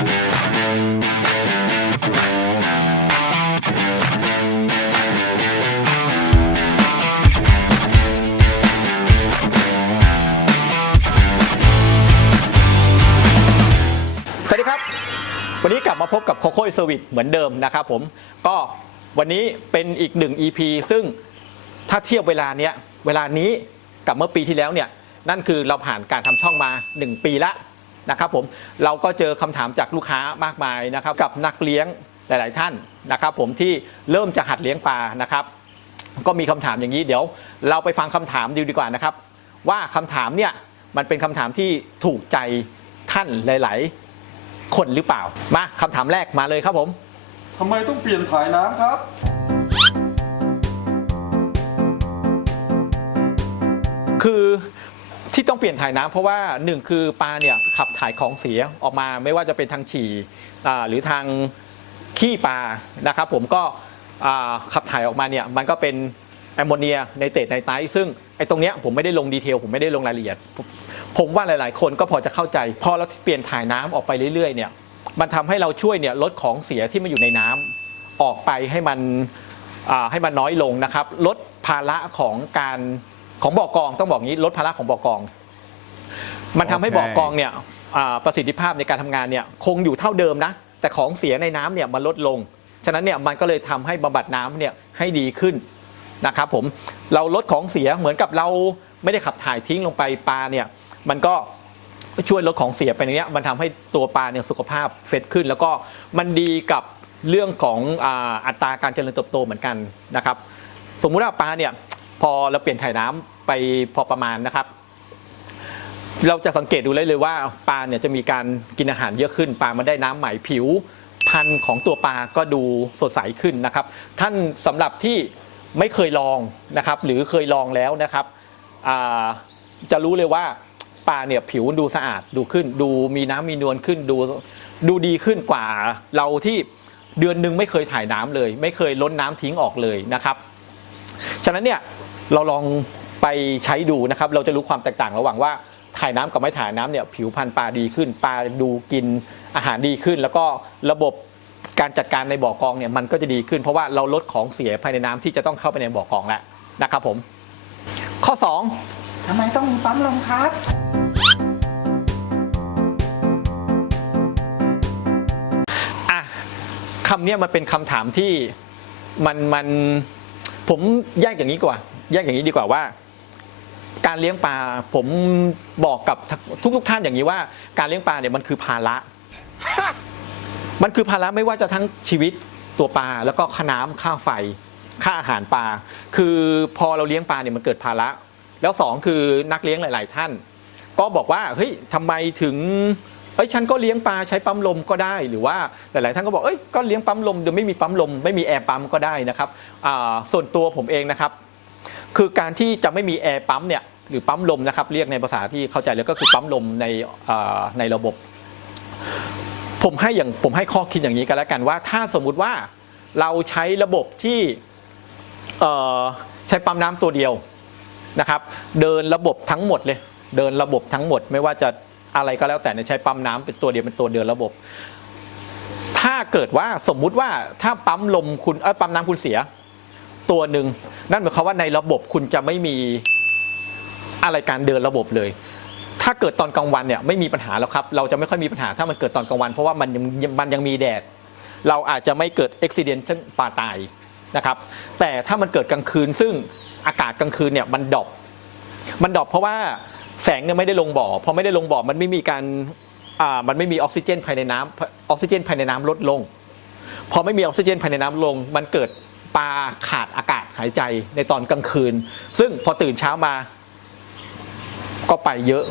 สวัสดีครับ วันนี้กลับมาพบกับโคโค่เซอร์วิสเหมือนเดิมนะครับผม ก็วันนี้เป็นอีกหนึ่ง EP ซึ่งถ้าเทียบเวลาเนี้ย เวลานี้กับเมื่อปีที่แล้วเนี่ย นั่นคือเราผ่านการทำช่องมา 1 ปีละ นะครับผมเราก็เจอคำถามจากลูกค้ามากมายนะครับกับนักเลี้ยงหลาย ๆ ท่านนะครับผมที่เริ่มจะหัดเลี้ยงปลานะครับ ก็มีคำถามอย่างนี้เดี๋ยว เราไปฟังคำถามดีดีกว่านะครับ ว่าคำถามเนี่ยมันเป็นคำถามที่ถูกใจท่านหลาย ๆ คนหรือเปล่ามาคำถามแรกมาเลยครับผมทำไมต้องเปลี่ยนถ่ายน้ำครับคือ ที่ต้องเปลี่ยนถ่ายน้ำเพราะว่าหนึ่งคือปลาเนี่ยขับถ่ายของเสียออกมาไม่ว่าจะเป็นทางฉี่หรือทางขี้ปลานะครับ ผมก็ขับถ่ายออกมาเนี่ยมันก็เป็นแอมโมเนียในเตรดในไตซึ่งไอ้ตรงเนี้ยผมไม่ได้ลงดีเทลผมไม่ได้ลงรายละเอียด ผมว่าหลาย ๆ คนก็พอจะเข้าใจ พอเราเปลี่ยนถ่ายน้ำออกไปเรื่อยๆเนี่ยมันทำให้เราช่วยเนี่ยลดของเสียที่มันอยู่ในน้ำออกไปให้มันให้มันน้อยลงนะครับ ลดภาระของการ ของบ่อกองต้องบอกงี้ลดภาระของบ่อกอง มันทำให้โอเคบ่อกองเนี่ยอ่าประสิทธิภาพในการทำงานเนี่ยคงอยู่เท่าเดิมนะ แต่ของเสียในน้ำเนี่ยมันลดลง ฉะนั้นเนี่ยมันก็เลยทำให้บำบัดน้ำเนี่ยให้ดีขึ้นนะครับผมเราลดของเสียเหมือนกับเราไม่ได้ขับถ่ายทิ้งลงไปปลาเนี่ยมันก็ช่วยลดของเสียไปในเนี้ยมันทำให้ตัวปลาเนี่ยสุขภาพเฟดขึ้น แล้วก็มันดีกับเรื่องของอาอัตราการเจริญเติบโตเหมือนกันนะครับ สมมุติว่าปลาเนี่ย พอเราเปลี่ยนถ่ายน้ำไปพอประมาณนะครับ เราจะสังเกตดูเลยเลยว่าปลาเนี่ยจะมีการกินอาหารเยอะขึ้น ปลามันได้น้ำใหม่ผิว พันธุ์ของตัวปลาก็ดูสดใสขึ้นนะครับ ท่านสำหรับที่ไม่เคยลองนะครับ หรือเคยลองแล้วนะครับจะรู้เลยว่าปลาเนี่ยผิวดูสะอาดดูขึ้น ดูมีน้ำมีนวลขึ้นดูดูดีขึ้นกว่าเราที่เดือนนึงไม่เคยถ่ายน้ำเลย ไม่เคยล้นน้ำทิ้งออกเลยนะครับ ฉะนั้นเนี่ยเราลองไปใช้ดูนะครับ เราจะรู้ความแตกต่างระหว่างว่าถ่ายน้ำกับไม่ถ่ายน้ำเนี่ยผิวพรรณปลาดีขึ้น ปลาดูกินอาหารดีขึ้น แล้วก็ระบบการจัดการในบ่อกองเนี่ยมันก็จะดีขึ้น เพราะว่าเราลดของเสียภายในน้ำที่จะต้องเข้าไปในบ่อกองแล้วนะครับผม ข้อ 2ทำไมต้องมีปั๊มลมครับอะคำเนี้ยมันเป็นคำถามที่มันมัน ผมแยกอย่างนี้กว่า แยกอย่างนี้ดีกว่าว่า การเลี้ยงปลาผมบอกกับทุกทุกท่านอย่างนี้ว่า การเลี้ยงปลาเนี่ยมันคือภาระ มันคือภาระไม่ว่าจะทั้งชีวิตตัวปลาแล้วก็ค่าน้ำค่าไฟ ค่าอาหารปลา คือพอเราเลี้ยงปลาเนี่ยมันเกิดภาระ แล้วสองคือนักเลี้ยงหลาย ๆ ท่าน ก็บอกว่าเฮ้ยทำไมถึง อ้ยฉันก็เลี้ยงปลาใช้ปั๊มลมก็ได้หรือว่าหลาย ๆ ท่านก็บอกเอ้ยก็เลี้ยงปั๊มลมโดยไม่มีปั๊มลม ไม่มีแอร์ปั๊มก็ได้นะครับส่วนตัวผมเองนะครับ คือการที่จะไม่มีแอร์ปั๊มเนี่ยหรือปั๊มลมนะครับเรียกในภาษาที่เข้าใจเลยก็คือปั๊มลมในในระบบ ผมให้อย่างผมให้ข้อคิดอย่างนี้กันแล้วกันว่า ถ้าสมมุติว่าเราใช้ระบบที่ใช้ปั๊มน้ำตัวเดียวนะครับ เดินระบบทั้งหมดเลย เดินระบบทั้งหมดไม่ว่าจะ อะไรก็แล้วแต่ในใช้ปั๊มน้ำเป็นตัวเดียวเป็นตัวเดินระบบ ถ้าเกิดว่าสมมุติว่าถ้าปั๊มลมคุณเออปั๊มน้ำคุณเสีย ตัวหนึ่งนั่นหมายความว่าในระบบคุณจะไม่มีอะไรการเดินระบบเลย ถ้าเกิดตอนกลางวันเนี่ยไม่มีปัญหาแล้วครับ เราจะไม่ค่อยมีปัญหาถ้ามันเกิดตอนกลางวัน เพราะว่ามันยังมันยังมีแดด เราอาจจะไม่เกิดอุบิเหตุซึ่งปลาตายนะครับ แต่ถ้ามันเกิดกลางคืนซึ่งอากาศกลางคืนเนี่ยมันดรอปมันดรอปเพราะว่า แสงเนี่ยไม่ได้ลงบ่อพอไม่ได้ลงบ่อมันไม่มีการอ่ามันไม่มีออกซิเจนภายในน้ำออกซิเจนภายในน้ำลดลง พอไม่มีออกซิเจนภายในน้ำลง มันเกิดปลาขาดอากาศหายใจในตอนกลางคืน ซึ่งพอตื่นเช้ามา ก็ไปเยอะ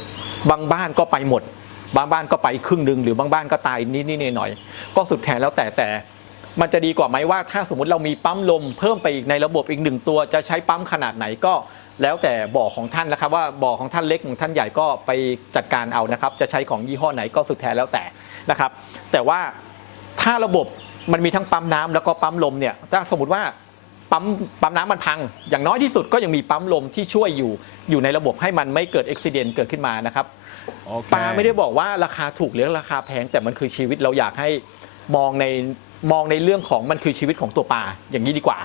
บางบ้านก็ไปหมด บางบ้านก็ไปครึ่งหนึ่งหรือบางบ้านก็ตายนิดๆหน่อยๆก็สุดแทนแล้วแต่แต่ มันจะดีกว่าไหมว่าถ้าสมมติเรามีปั๊มลมเพิ่มไปอีกในระบบอีกหนึ่งตัวจะใช้ปั๊มขนาดไหนก็ แล้วแต่บ่อของท่านนะครับว่าบ่อของท่านเล็กของท่านใหญ่ก็ไปจัดการเอานะครับ จะใช้ของยี่ห้อไหนก็สุดแท้แล้วแต่นะครับ แต่ว่าถ้าระบบมันมีทั้งปั๊มน้ำแล้วก็ปั๊มลมเนี่ยถ้าสมมติว่าปั๊มปั๊มน้ำมันพัง อย่างน้อยที่สุดก็ยังมีปั๊มลมที่ช่วยอยู่อยู่ในระบบให้มันไม่เกิดอุบิเหตุเกิดขึ้นมานะครับปลาไม่ได้บอกว่าราคาถูกหรือราคาแพง แต่มันคือชีวิตเราอยากให้มองในมองในเรื่องของมันคือชีวิตของตัวปลาอย่างนี้ดีกว่า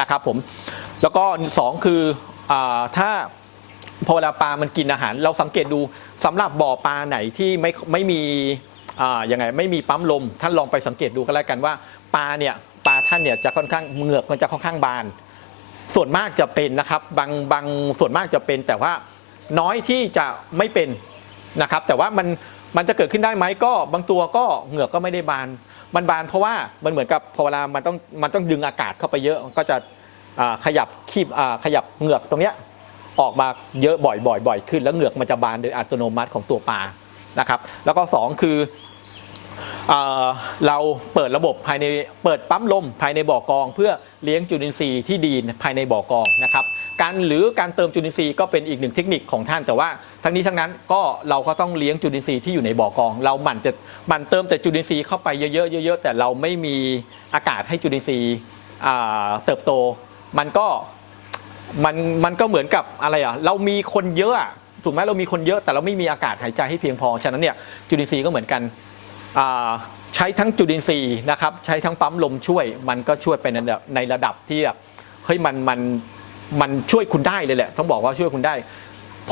นะครับผมแล้วก็สองคืออา ถ้าพอเวลาปลามันกินอาหาร เราสังเกตดูสำหรับบ่อปลาไหนที่ไม่ไม่มีอ่ายังไงไม่มีปั๊มลม ท่านลองไปสังเกตดูก็แล้วกันว่าปลาเนี่ยปลาท่านเนี่ยจะค่อนข้างเหงือกมันจะค่อนข้างบาน ส่วนมากจะเป็นนะครับบางบางส่วนมากจะเป็น แต่ว่าน้อยที่จะไม่เป็นนะครับ แต่ว่ามันมันจะเกิดขึ้นได้ไหมก็บางตัวก็เหงือกก็ไม่ได้บาน มันบานเพราะว่ามันเหมือนกับพอเวลามันต้องมันต้องดึงอากาศเข้าไปเยอะมันก็จะ ขยับคีบขยับเหงือกตรงเนี้ยออกมาเยอะบ่อยบ่อยบ่อยขึ้น แล้วเหงือกมันจะบานโดยอัตโนมัติของตัวปลานะครับแล้วก็สองคือเอ่อเราเปิดระบบภายในเปิดปั๊มลมภายในบ่อกอง เพื่อเลี้ยงจุลินทรีย์ที่ดีภายในบ่อกองนะครับการหรือการเติมจุลินทรีย์ก็เป็นอีกหนึ่งเทคนิคของท่านแต่ว่าทั้งนี้ทั้งนั้นก็เราก็ต้องเลี้ยงจุลินทรีย์ที่อยู่ในบ่อกอง เราหมั่นจะหมั่นเติมแต่จุลินทรีย์เข้าไปเยอะๆเยอะๆแต่เราไม่มีอากาศให้จุลินทรีย์เติบโต มันก็มันมันก็เหมือนกับอะไรอะเรามีคนเยอะอะถูกไหมเรามีคนเยอะแต่เราไม่มีอากาศหายใจให้เพียงพอ ฉะนั้นเนี่ยจุลินทรีย์ก็เหมือนกันใช้ทั้งจุลินทรีย์นะครับใช้ทั้งปั๊มลมช่วย มันก็ช่วยไปในในระดับที่แบบเฮ้ยมันมันมันช่วยคุณได้เลยแหละต้องบอกว่าช่วยคุณได้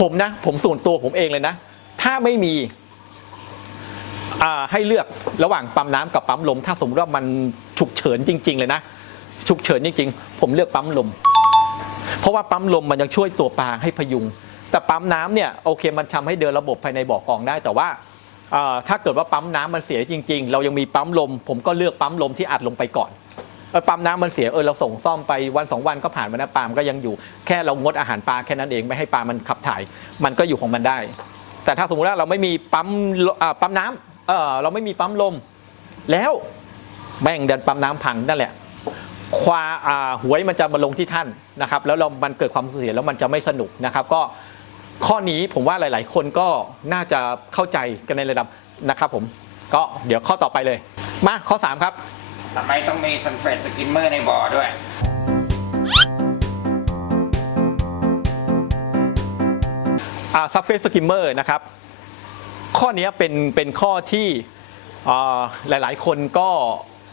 ผมนะ ผมส่วนตัวผมเองเลยนะ ถ้าไม่มีให้เลือกระหว่างปั๊มน้ำกับปั๊มลม ถ้าสมมติว่ามันฉุกเฉินจริง ๆ เลยนะ ฉุกเฉินจริงๆผมเลือกปั๊มลม เพราะว่าปั๊มลมมันยังช่วยตัวปลาให้พยุง แต่ปั๊มน้ำเนี่ยโอเคมันทำให้เดินระบบภายในบ่อกองได้ แต่ว่าถ้าเกิดว่าปั๊มน้ำมันเสียจริง ๆ เรายังมีปั๊มลม ผมก็เลือกปั๊มลมที่อัดลงไปก่อนเอปั๊มน้ำมันเสียเออเราส่งซ่อมไปวันสองวันก็ผ่านมานะปลามก็ยังอยู่แค่เรางดอาหารปลาแค่นั้นเองไม่ให้ปลามันขับถ่าย มันก็อยู่ของมันได้ แต่ถ้าสมมติว่าเราไม่มีปั๊มปั๊มน้ำเเราไม่มีปั๊มลม แล้วแม่งเดินปั๊มน้ำพังนั่นแหละ ควาอ่าหวยมันจะมาลงที่ท่านนะครับ แล้วเรามันเกิดความสูญเสียแล้วมันจะไม่สนุกนะครับ ก็ข้อนี้ผมว่าหลาย ๆ คนก็น่าจะเข้าใจกันในระดับนะครับผมก็เดี๋ยวข้อต่อไปเลย มาข้อ 3 ครับ ทำไมต้องมีซันเฟรดสกิมเมอร์ในบ่อด้วย อ่าซัฟเฟสสกิมเมอร์นะครับ ข้อนี้เป็นเป็นข้อที่อ่าหลาย ๆ คนก็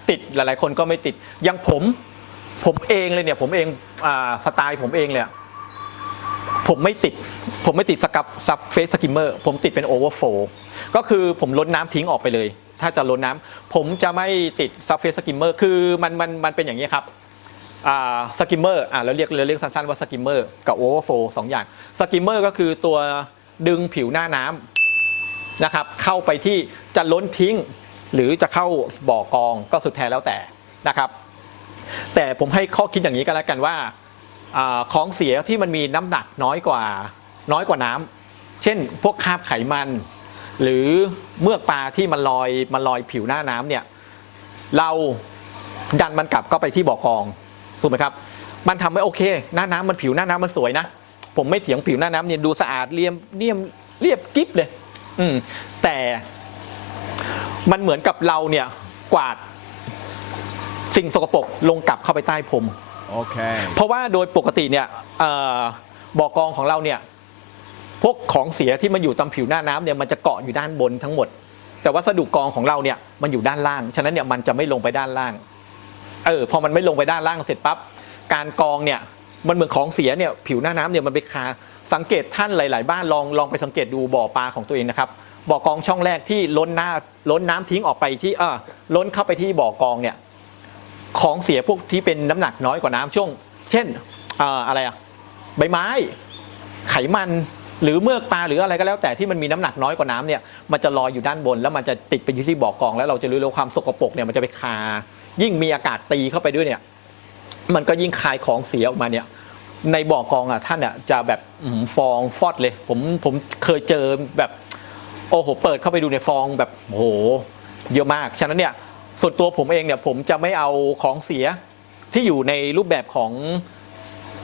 ติดหลาย ๆ คนก็ไม่ติดอยังผมผมเองเลยเนี่ยผมเองอสไตล์ผมเองเลยผมไม่ติด ผมไม่ติดสกับซับเฟสสกิมเมอร์ผมติดเป็นโอเวอร์โฟก็คือผมลดน้ำทิ้งออกไปเลย ถ้าจะลดน้ำผมจะไม่ติดซับเฟสสกิมเมอร์คือมันมันมันเป็นอย่างนี้ครับสกิมเมอร์อ่าเราเรียกเราเรียกสั้นๆว่าสกิมเมอร์กับโอเวอร์โฟสองอย่างสกิมเมอร์ก็คือตัวดึงผิวหน้าน้ำนะครับเข้าไปที่จะล้นทิ้ง หรือจะเข้าบ่อกองก็สุดแท้แล้วแต่นะครับ แต่ผมให้ข้อคิดอย่างนี้ก็แล้วกันว่าอของเสียที่มันมีน้ำหนักน้อยกว่าน้อยกว่าน้ำเช่น พวกคราบไขมัน หรือเมือกปลาที่มันลอยมันลอยผิวหน้าน้ำเนี่ยเราดันมันกลับเข้าไปที่บ่อกองถูกไหมครับมันทำให้โอเค หน้าน้ำมันผิวหน้าน้ำมันสวยนะผมไม่เถียงผิวหน้าน้ำเนี่ยดูสะอาดเรียมเรียมเรียบกิ๊บเลย อืมแต่ มันเหมือนกับเราเนี่ยกวาดสิ่งสกปรกลงกลับเข้าไปใต้พรม Okay. เพราะว่าโดยปกติเนี่ยเอ่อบ่อกองของเราเนี่ยพวกของเสียที่มันอยู่ตามผิวหน้าน้ำเนี่ยมันจะเกาะอยู่ด้านบนทั้งหมด แต่วัสดุกองของเราเนี่ยมันอยู่ด้านล่าง ฉะนั้นเนี่ยมันจะไม่ลงไปด้านล่าง เออพอมันไม่ลงไปด้านล่างเสร็จปั๊บการกองเนี่ยมันเหมือนของเสียเนี่ยผิวหน้าน้ำเนี่ยมันไปคาสังเกตท่านหลาย ๆ บ้านลองลองไปสังเกตดูบ่อปลาของตัวเองนะครับ บ่อกองช่องแรกที่ล้นหน้าล้นน้ำทิ้งออกไปที่เออล้นเข้าไปที่บ่อกองเนี่ยของเสียพวกที่เป็นน้ำหนักน้อยกว่าน้ำช่วง เช่นเอ่ออะไรอะใบไม้ ไขมันหรือเมือกปลาหรืออะไรก็แล้วแต่ที่มันมีน้ำหนักน้อยกว่าน้ำเนี่ยมันจะลอยอยู่ด้านบน แล้วมันจะติดไปอยู่ที่บ่อกอง แล้วเราจะรู้เลยว่าความสกปรกเนี่ยมันจะไปคา ยิ่งมีอากาศตีเข้าไปด้วยเนี่ย มันก็ยิ่งคายของเสียออกมาเนี่ย ในบ่อกองอะท่านอะจะแบบฟองฟอดเลย ผมผมเคยเจอแบบ โอ้โหเปิดเข้าไปดูในฟองแบบโอ้โหเยอะมาก ฉะนั้นเนี่ยส่วนตัวผมเองเนี่ยผมจะไม่เอาของเสียที่อยู่ในรูปแบบของ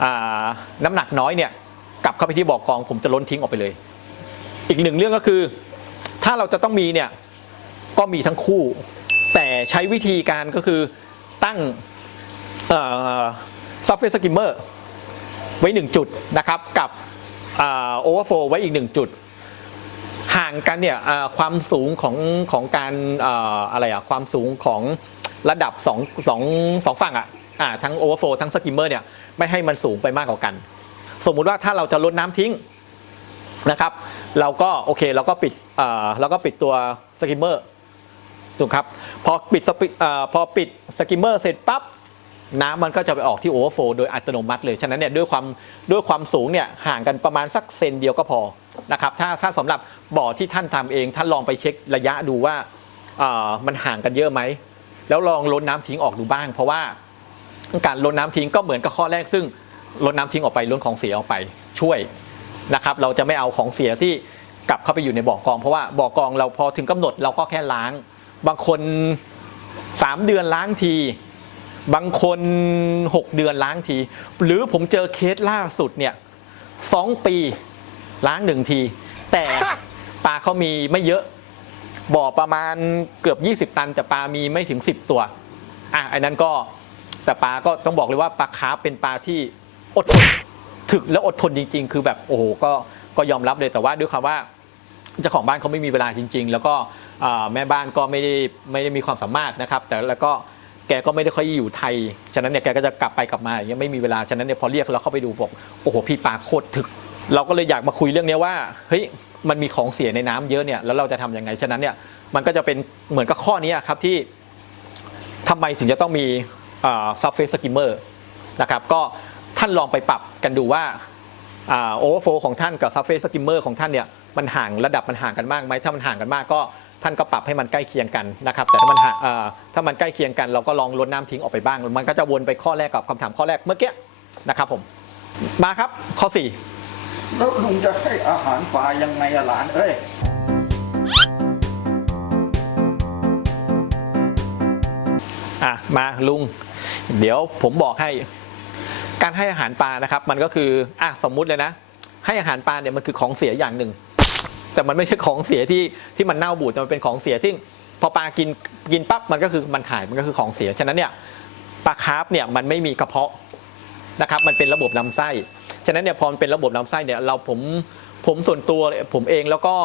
อน้ำหนักน้อยเนี่ยกลับเข้าไปที่บ่อกอง ผมจะล้นทิ้งออกไปเลย อีกหนึ่งเรื่องก็คือ ถ้าเราจะต้องมีเนี่ยก็มีทั้งคู่ แต่ใช้วิธีการก็คือตั้งซัฟเฟสกิมเมอร์ไว้หนึ่งจุดนะครับกับโอเวอร์โฟไว้อีกหนึ่งจุด ห่างกันเนี่ยความสูงของของการอะไรอะความสูงของระดับสองสองสองฝั่งอะอ่าทั้งโอเวอร์โฟทั้งสกิมเมอร์เนี่ยไม่ให้มันสูงไปมากกว่ากัน สมมุติว่าถ้าเราจะลดน้ำทิ้งนะครับ เราก็โอเคเราก็ปิดเอ่อเราก็ปิดตัวสกิมเมอร์ถูกครับพอปิดเอ่อพอปิดสกิมเมอร์เสร็จปั๊บน้ำมันก็จะไปออกที่โอเวอร์โฟโดยอัตโนมัติเลย ฉะนั้นเนี่ยด้วยความด้วยความสูงเนี่ยห่างกันประมาณสักเซนเดียวก็พอนะครับถ้าถ้าสำหรับ บ่อที่ท่านทำเอง ท่านลองไปเช็คระยะดูว่ามันห่างกันเยอะไหม แล้วลองลดน้ำทิ้งออกดูบ้าง เพราะว่าการลดน้ำทิ้งก็เหมือนกับข้อแรก ซึ่งลดน้ำทิ้งออกไปลดของเสียออกไปช่วยนะครับ เราจะไม่เอาของเสียที่กลับเข้าไปอยู่ในบ่อกอง เพราะว่าบ่อกองเราพอถึงกำหนดเราก็แค่ล้าง บางคนสามเดือนล้างที บางคน 6 เดือนล้างที หรือผมเจอเคสล่าสุดเนี่ยสองปีล้างหนึ่งที แต่ ปลาเขามีไม่เยอะ บ่อประมาณเกือบ 20 ตัน แต่ปลามีไม่ถึง 10 ตัวอะไอันนั้นก็แต่ปลาก็ต้องบอกเลยว่าปลาคาร์ฟเป็นปลาที่อดทนถึกและอดทนจริง ๆ คือแบบโอ้โหก็ก็ยอมรับเลยแต่ว่าด้วยคำว่าเจ้าของบ้านเขาไม่มีเวลาจริง ๆ แล้วก็แม่บ้านก็ไม่ได้ไม่ได้มีความสามารถนะครับ แต่แล้วก็แกก็ไม่ได้ค่อยอยู่ไทย ฉะนั้นเนี่ยแกก็จะกลับไปกลับมาอย่างเงี้ยไม่มีเวลา ฉะนั้นเนี่ยพอเรียกเราเข้าไปดูบอกโอ้โหพี่ปลาโคตรถึก เราก็เลยอยากมาคุยเรื่องเนี้ยว่าเฮ้ย มันมีของเสียในน้ำเยอะเนี่ยแล้วเราจะทำยังไงฉะนั้นเนี่ยมันก็จะเป็นเหมือนกับข้อนี้ครับที่ทำไมถึงจะต้องมีซับเฟสสกิมเมอร์นะครับก็ท่านลองไปปรับกันดูว่าโอเวอร์โฟของท่านกับซับเฟสสกิมเมอร์ของท่านเนี่ยมันห่างระดับมันห่างกันมากไหมถ้ามันห่างกันมากก็ท่านก็ปรับให้มันใกล้เคียงกันนะครับแต่ถ้ามันถ้ามันใกล้เคียงกัน เราก็ลองลดน้ำทิ้งออกไปบ้าง มันก็จะวนไปข้อแรกกับคำถามข้อแรกเมื่อกี้นะครับผมมาครับข้อ แล้วลุงจะให้อาหารปลายังไงอะหลานเอ้ย อะมาลุง เดี๋ยวผมบอกให้ การให้อาหารปลานะครับ มันก็คืออะสมมุติเลยนะ ให้อาหารปลาเนี่ยมันคือของเสียอย่างหนึ่ง แต่มันไม่ใช่ของเสียที่ที่มันเน่าบูดแต่มันเป็นของเสียที่พอปลากินกินปั๊บมันก็คือมันถ่ายมันก็คือของเสียฉะนั้นเนี่ยปลาคาร์ฟเนี่ยมันไม่มีกระเพาะนะครับ มันเป็นระบบลำไส้ ฉะนั้นเนี่ยพอมันเป็นระบบลำไส้เนี่ยเราผมผมส่วนตัวผมเองแล้วก็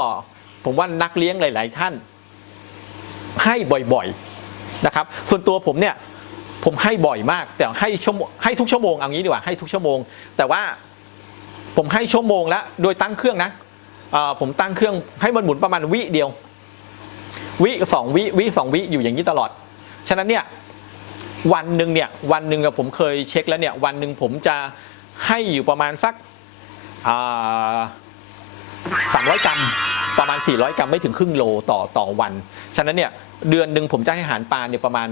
ผมว่านักเลี้ยงหลาย ๆ ท่าน ให้บ่อยๆนะครับ ส่วนตัวผมเนี่ยผมให้บ่อยมาก แต่ให้ชั่วโมงให้ทุกชั่วโมงเอางี้ดีกว่าให้ทุกชั่วโมง แต่ว่าผมให้ชั่วโมงละโดยตั้งเครื่องนะผมตั้งเครื่องให้มันหมุนประมาณวิเดียว วิสองวิวิสองวิอยู่อย่างนี้ตลอด ฉะนั้นเนี่ยวันหนึ่งเนี่ยวันหนึ่งผมเคยเช็คแล้วเนี่ยวันหนึ่งผมจะ ให้อยู่ประมาณสักสามร้อยกรัมประมาณ 400 กรัมไม่ถึงครึ่งโลต่อต่อวัน ฉะนั้นเนี่ยเดือนหนึ่งผมจะให้อาหารปลาเนี่ยประมาณ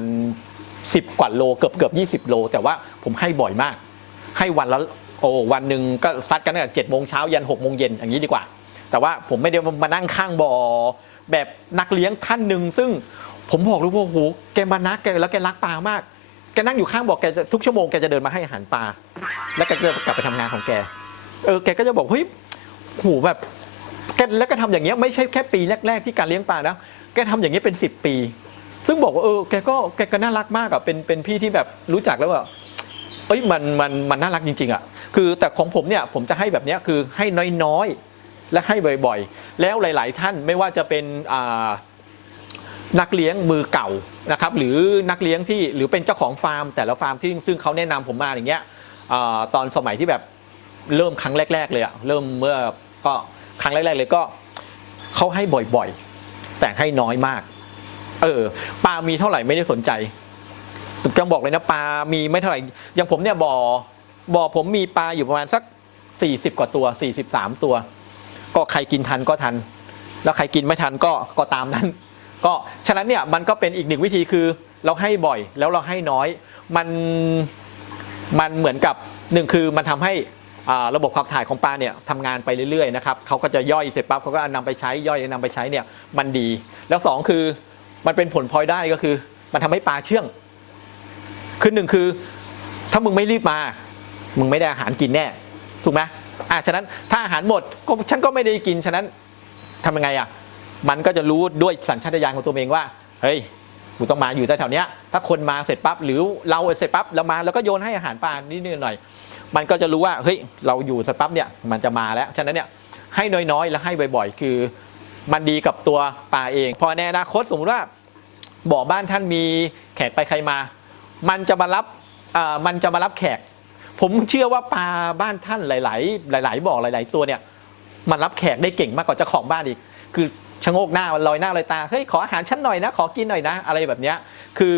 10 กว่าโลเกือบเกือบ20 โล แต่ว่าผมให้บ่อยมาก ให้วันละโอ้วันหนึ่งก็ซัดกันตั้งแต่เจ็ดโมงเช้ายันหกโมงเย็นอย่างนี้ดีกว่า แต่ว่าผมไม่ได้มานั่งข้างบ่อแบบนักเลี้ยงท่านหนึ่งซึ่งผมบอกเลยว่าโอ้โหแกมานักแกแล้วแกรักปลามาก แกนั่งอยู่ข้างบ่อแกจะทุกชั่วโมงแกจะเดินมาให้อาหารปลาแล้วแกจะกลับไปทำงานของแก เออแกก็จะบอกเฮ้ยโหแบบแกแล้วก็ทำอย่างเงี้ยไม่ใช่แค่ปีแรก ๆ ที่การเลี้ยงปลานะแกทำอย่างเงี้ยเป็น 10 ปี ซึ่งบอกว่าเออแกก็แกก็น่ารักมากอะเป็นเป็นพี่ที่แบบรู้จักแล้วว่าเอ้ยมันมันมันน่ารักจริงๆอะคือแต่ของผมเนี่ยผมจะให้แบบเนี้ยคือให้น้อยๆ และให้บ่อยๆ แล้วหลาย ๆ ท่านไม่ว่าจะเป็นอ่า นักเลี้ยงมือเก่านะครับหรือนักเลี้ยงที่หรือเป็นเจ้าของฟาร์ม แต่ละฟาร์มที่ซึ่งเขาแนะนำผมมาอย่างเงี้ยตอนสมัยที่แบบเริ่มครั้งแรก ๆ เลยอะเริ่มเมื่อก็ครั้งแรก ๆ เลยก็เขาให้บ่อยๆ แต่ให้น้อยมาก เออปลามีเท่าไหร่ไม่ได้สนใจต้องบอกเลยนะปลามีไม่เท่าไหร่อย่างผมเนี่ยบ่อบ่อผมมีปลาอยู่ประมาณสัก 40 กว่าตัว 43 ตัว ก็ใครกินทันก็ทัน แล้วใครกินไม่ทันก็ก็ตามนั้น ก็ฉะนั้นเนี่ยมันก็เป็นอีกหนึ่งวิธีคือเราให้บ่อยแล้วเราให้น้อย มันมันเหมือนกับหนึ่งคือมันทำให้ระบบขับถ่ายของปลาเนี่ยทำงานไปเรื่อยๆนะครับเขาก็จะย่อยเสร็จปั๊บเขาก็นำไปใช้ย่อยนำไปใช้เนี่ยมันดี แล้วสองคือมันเป็นผลพลอยได้ก็คือ มันทำให้ปลาเชื่องคือหนึ่งคือ ถ้ามึงไม่รีบมา มึงไม่ได้อาหารกินแน่ ถูกไหมอะฉะนั้นถ้าอาหารหมดก็ฉันก็ไม่ได้กินฉะนั้นทำยังไงอะ มันก็จะรู้ด้วยสัญชาตญาณของตัวเองว่าเฮ้ยกูต้องมาอยู่แถวๆเนี้ยถ้าคนมาเสร็จปั๊บหรือเราเสร็จปั๊บเรามาแล้วก็โยนให้อาหารปลานิดหน่อย มันก็จะรู้ว่าเฮ้ยเราอยู่เสร็จปั๊บเนี่ยมันจะมาแล้วฉะนั้นเนี่ยให้น้อยๆ แล้วให้บ่อยๆ คือมันดีกับตัวปลาเอง พอในอนาคตสมมติว่าบ่อบ้านท่านมีแขกไปใครมา มันจะมารับอ่อมันจะมารับแขก ผมเชื่อว่าปลาบ้านท่านหลาย ๆ หลาย ๆบ่อหลาย ๆ ตัวเนี่ยมันรับแขกได้เก่งมากกว่าเจ้าของบ้านอีก คือ ชะโงกหน้าลอยหน้าลอยตาเฮ้ยขออาหารฉันหน่อยนะ ขอกินหน่อยนะ อะไรแบบเนี้ยคือ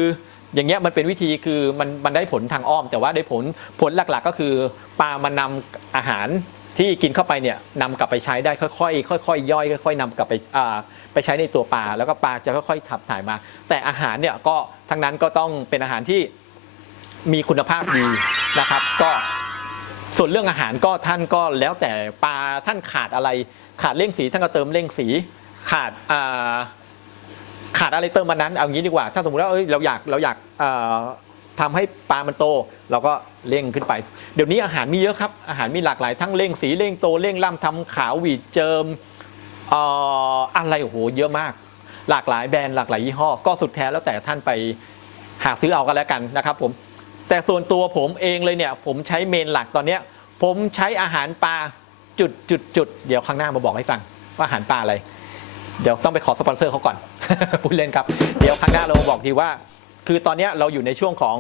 อย่างเงี้ยมันเป็นวิธีคือมันมันได้ผลทางอ้อม แต่ว่าได้ผลผลหลักๆก็คือปลามันนำอาหารที่กินเข้าไปเนี่ยนำกลับไปใช้ได้ค่อยๆค่อยๆย่อยค่อยๆนำกลับไปอ่าไปใช้ในตัวปลาแล้วก็ปลาจะค่อยๆถับถ่ายมา แต่อาหารเนี่ยก็ทั้งนั้นก็ต้องเป็นอาหารที่มีคุณภาพดีนะครับ ก็ส่วนเรื่องอาหารก็ท่านก็แล้วแต่ปลาท่านขาดอะไรขาดเร่งสีท่านก็เติมเร่งสี ขาดอ่าขาดอะไรเติมมันนั้นเอางี้ดีกว่า ถ้าสมมติว่าเอ้ยเราอยากเราอยากเอ่อทำให้ปลามันโต เราก็เร่งขึ้นไป เดี๋ยวนี้อาหารมีเยอะครับ อาหารมีหลากหลายทั้งเร่งสีเร่งโตเร่งล่ำทำขาวหวีดเจิมอะไรโอ้โหเยอะมาก หลากหลายแบรนด์หลากหลายยี่ห้อ ก็สุดแท้แล้วแต่ท่านไปหาซื้อเอากันแล้วกันนะครับผมแต่ส่วนตัวผมเองเลยเนี่ย ผมใช้เมนหลักตอนเนี้ย ผมใช้อาหารปลาจุดจุดจุดเดี๋ยวข้างหน้ามาบอกให้ฟังว่าอาหารปลาอะไร เดี๋ยวต้องไปขอสปอนเซอร์เขาก่อน พูดเล่นครับ เดี๋ยวข้างหน้าเราบอกทีว่า คือตอนนี้เราอยู่ในช่วงของ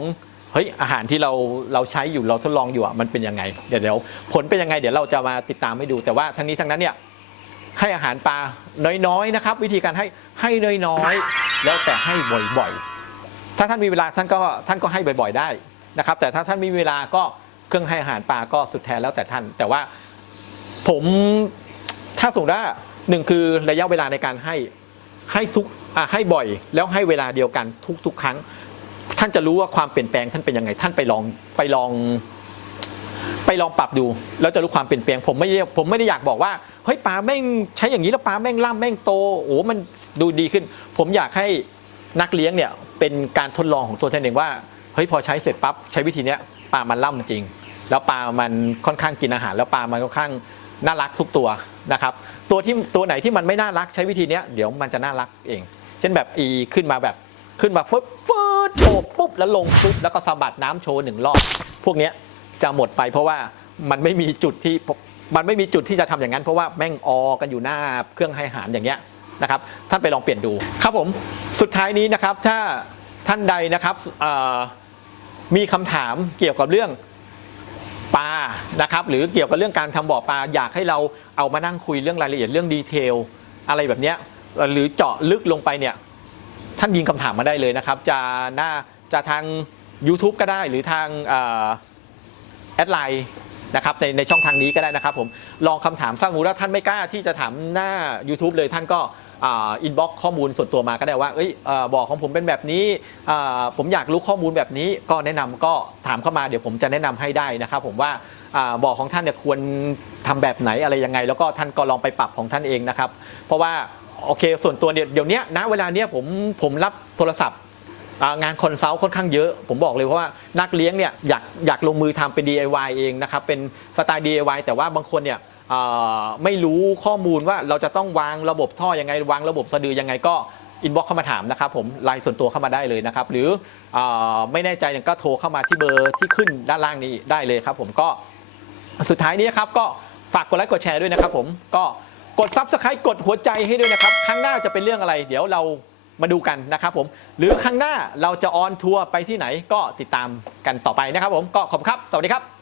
เฮ้ยอาหารที่เราเราใช้อยู่เราทดลองอยู่อะมันเป็นยังไงเดี๋ยวเดี๋ยวผลเป็นยังไงเดี๋ยวเราจะมาติดตามให้ดู แต่ว่าทั้งนี้ทั้งนั้นเนี่ยให้อาหารปลาน้อยๆนะครับ วิธีการให้ให้น้อยๆแล้วแต่ให้บ่อยๆ ถ้าท่านมีเวลาท่านก็ท่านก็ให้บ่อย ๆได้นะครับ แต่ถ้าท่านไม่มีเวลาก็เครื่องให้อาหารปลาก็สุดแท้แล้วแต่ท่าน แต่ว่าผมถ้าสมมติว่า หนึ่งคือระยะเวลาในการให้ให้ทุกให้บ่อย แล้วให้เวลาเดียวกันทุกๆ ครั้ง ท่านจะรู้ว่าความเปลี่ยนแปลงท่านเป็นยังไง ท่านไปลองไปลอง ไปลองปรับดู แล้วจะรู้ความเปลี่ยนแปลง ผมไม่ผมไม่ได้อยากบอกว่าเฮ้ยปลาแม่งใช้อย่างนี้แล้วปลาแม่งล่ำแม่งโตโอ้มันดูดีขึ้น ผมอยากให้นักเลี้ยงเนี่ยเป็นการทดลองของตัวท่านเองว่าเฮ้ยพอใช้เสร็จปั๊บใช้วิธีเนี้ยปลามันล่ำจริง แล้วปลามันค่อนข้างกินอาหาร แล้วปลามันค่อนข้างน่ารักทุกตัว นะครับตัวที่ตัวไหนที่มันไม่น่ารักใช้วิธีเนี้ยเดี๋ยวมันจะน่ารักเอง เช่นแบบอีขึ้นมาแบบขึ้นมาฟึดฟึดโฉบปุ๊บแล้วลงปุ๊บแล้วก็สะบัดน้ำโชว์หนึ่งรอบพวกเนี้ยจะหมดไปเพราะว่ามันไม่มีจุดที่มันไม่มีจุดที่จะทำอย่างนั้น เพราะว่าแม่งออกันอยู่หน้าเครื่องให้อาหารอย่างเงี้ยนะครับท่านไปลองเปลี่ยนดูครับผมสุดท้ายนี้นะครับถ้าท่านใดนะครับเอ่อมีคำถามเกี่ยวกับเรื่อง ปลานะครับหรือเกี่ยวกับเรื่องการทำบ่อปลาอยากให้เราเอามานั่งคุยเรื่องรายละเอียดเรื่องดีเทลอะไรแบบนี้หรือเจาะลึกลงไปเนี่ยท่านยิงคำถามมาได้เลยนะครับ จะหน้าจะทาง YouTube ก็ได้หรือทางแอดไลน์นะครับในในช่องทางนี้ก็ได้นะครับผมลองคำถามสร้างมูลแล้วท่านไม่กล้าที่จะถามหน้า YouTube เลยท่านก็ อินบ็อกข้อมูลส่วนตัวมาก็ได้ว่าเอ้ยเอ่อบอกของผมเป็นแบบนี้ผมอยากรู้ข้อมูลแบบนี้ก็แนะนำก็ถามเข้ามาเดี๋ยวผมจะแนะนำให้ได้นะครับผมว่าอบอกของท่านเนี่ยควรทำแบบไหนอะไรยังไง แล้วก็ท่านก็ลองไปปรับของท่านเองนะครับ เพราะว่าโอเคส่วนตัวเดี๋ยวนี้ณเวลาเนี้ยผมผมรับโทรศัพท์งานคอนซัลท์ค่อนข้างเยอะ ผมบอกเลยเพราะว่านักเลี้ยงเนี่ยอยากอยากลงมือทำเป็น DIY เองนะครับเป็นสไตล์ DIY แต่ว่าบางคนเนี่ย ไม่รู้ข้อมูลว่าเราจะต้องวางระบบท่อยังไง วางระบบสะดือยังไงก็อินบ็อกเข้ามาถามนะครับผมไลน์ส่วนตัวเข้ามาได้เลยนะครับ หรืออไม่แน่ใจก็โทรเข้ามาที่เบอร์ที่ขึ้นด้านล่างนี้ได้เลยครับ ผมก็สุดท้ายนี้ครับก็ฝากกดไลค์กดแชร์ด้วยนะครับ ผมก็กดซับสไครต์กดหัวใจให้ด้วยนะครับครั้งหน้าจะเป็นเรื่องอะไร เดี๋ยวเรามาดูกันนะครับผม หรือครั้งหน้าเราจะออนทัวร์ไปที่ไหนก็ติดตามกันต่อไปนะครับผมก็ขอบคุณครับ สวัสดีครับ